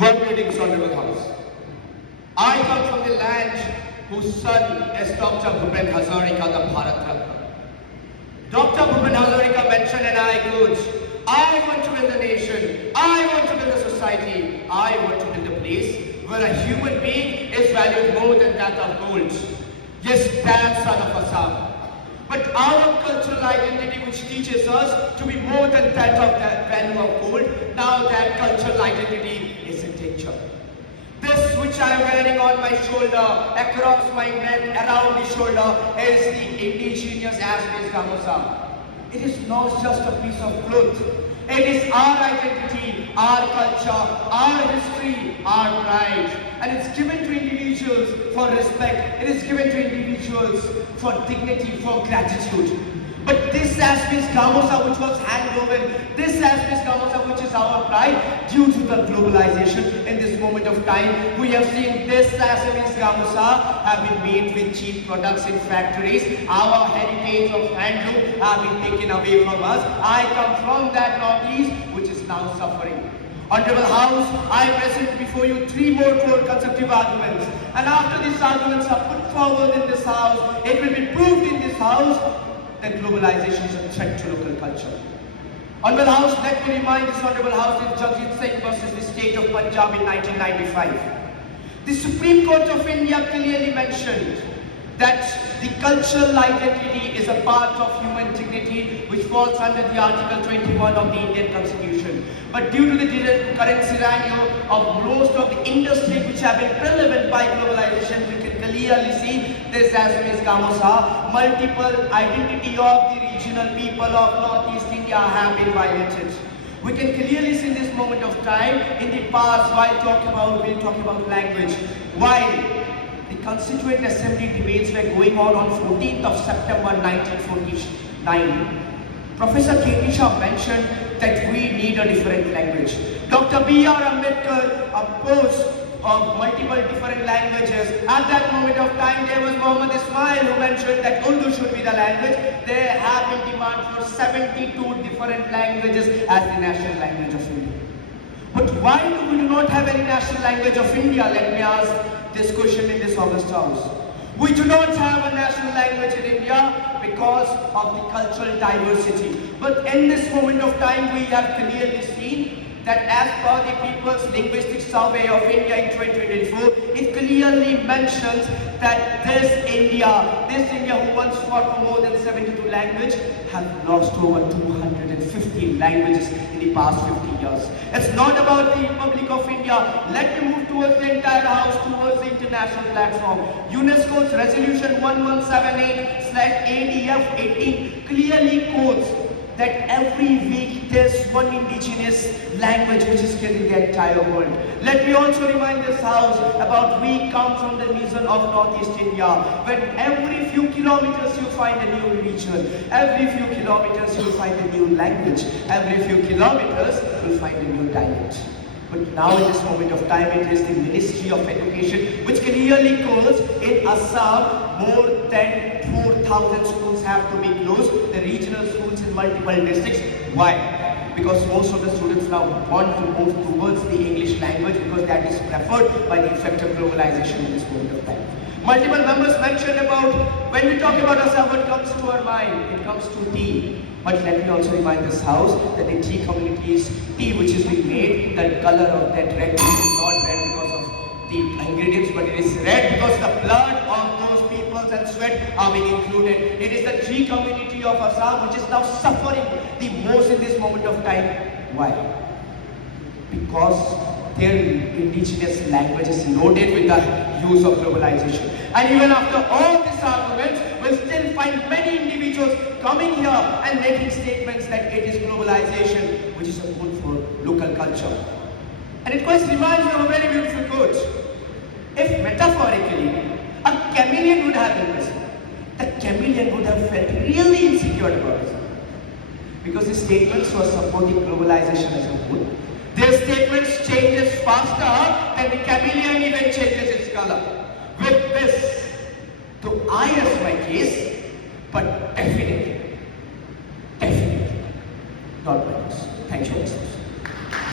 Warm greetings, Honorable House. I come from the land whose son is Dr. Bhupen Hazarika, the Bharat Ratna. Dr. Bhupen Hazarika mentioned, and I quote, I want to build a nation, I want to build a society, I want to build a place where a human being is valued more than that of gold. Yes, that son of Assam. But our cultural identity, which teaches us to be more than that of the value of gold, now that cultural identity is in danger. This which I am wearing on my shoulder, across my neck, around the shoulder, is the indigenous Assamese gamusa. It is not just a piece of cloth. It is our identity, our culture, our history, our pride. And it's given to individuals for respect. It is given to individuals for dignity, for gratitude. But this Assamese gamusa which was hand-woven, this Assamese gamusa which is our pride, due to the globalization in this moment of time, we have seen this Assamese gamusa have been made with cheap products in factories. Our heritage of handloom have been taken away from us. I come from that northeast which is now suffering. Honorable House, I present before you three more core constructive arguments. And after these arguments are put forward in this House, it will be proved in this House that globalization is a threat to local culture. Honorable House, let me remind this Honorable House in Jagjit Singh versus the state of Punjab in 1995. The Supreme Court of India clearly mentioned that the cultural identity is a part of human dignity which falls under the Article 21 of the Indian Constitution. But due to the current scenario of most of the industries which have been relevant by globalization, we can clearly see this Assamese gamusa, multiple identity of the regional people of Northeast India have been violated. We can clearly see in this moment of time, in the past, we'll talk about language. While the Constituent Assembly debates were going on 14th of September 1949, Professor K.T. Shah mentioned that we need a different language. Dr. B.R. Ambedkar opposed of multiple different languages. At that moment of time, there was Muhammad Ismail who mentioned that Urdu should be the language. There have been demand for 72 different languages as the national language of India. But why do we not have any national language of India? Let me ask this question in this August House. We do not have a national language in India because of the cultural diversity. But in this moment of time, we have clearly seen that as per the People's Linguistic Survey of India in 2024, it clearly mentions that this India who once fought for more than 72 languages, have lost over 250 languages in the past 50 years. It's not about the Republic of India. Let me move towards the entire House, towards the international platform. UNESCO's Resolution 1178/ADF 18 clearly quotes that every week there's one indigenous language which is killing the entire world. Let me also remind this House about we come from the region of Northeast India, when every few kilometers you find a new region, every few kilometers you find a new language, every few kilometers you find a new dialect. But now in this moment of time, it is the Ministry of Education which clearly calls in Assam more than 4,000 schools have to be closed, the regional schools in multiple districts. Why? Because most of the students now want to move towards the English language because that is preferred by the effect of globalization in this moment of time. Multiple members mentioned about, when we talk about Assam, what comes to our mind? It comes to tea. But let me also remind this House that the tea community's tea which is being made, the color of that red tea is not red because of the ingredients, but it is red because the blood of those peoples and sweat are being included. It is the tea community of Assam which is now suffering the most in this moment of time. Why? Because their indigenous language is eroded with the use of globalization. And even after all these arguments, we'll still find many individuals coming here and making statements that it is globalization which is a good for local culture. And it quite reminds me of a very beautiful quote. If metaphorically, a chameleon would have been present, the chameleon would have felt really insecure about it. Because his statements were supporting globalization as a whole. Their statements changes faster than the chameleon even changes its color. With this, though I rest my case, but definitely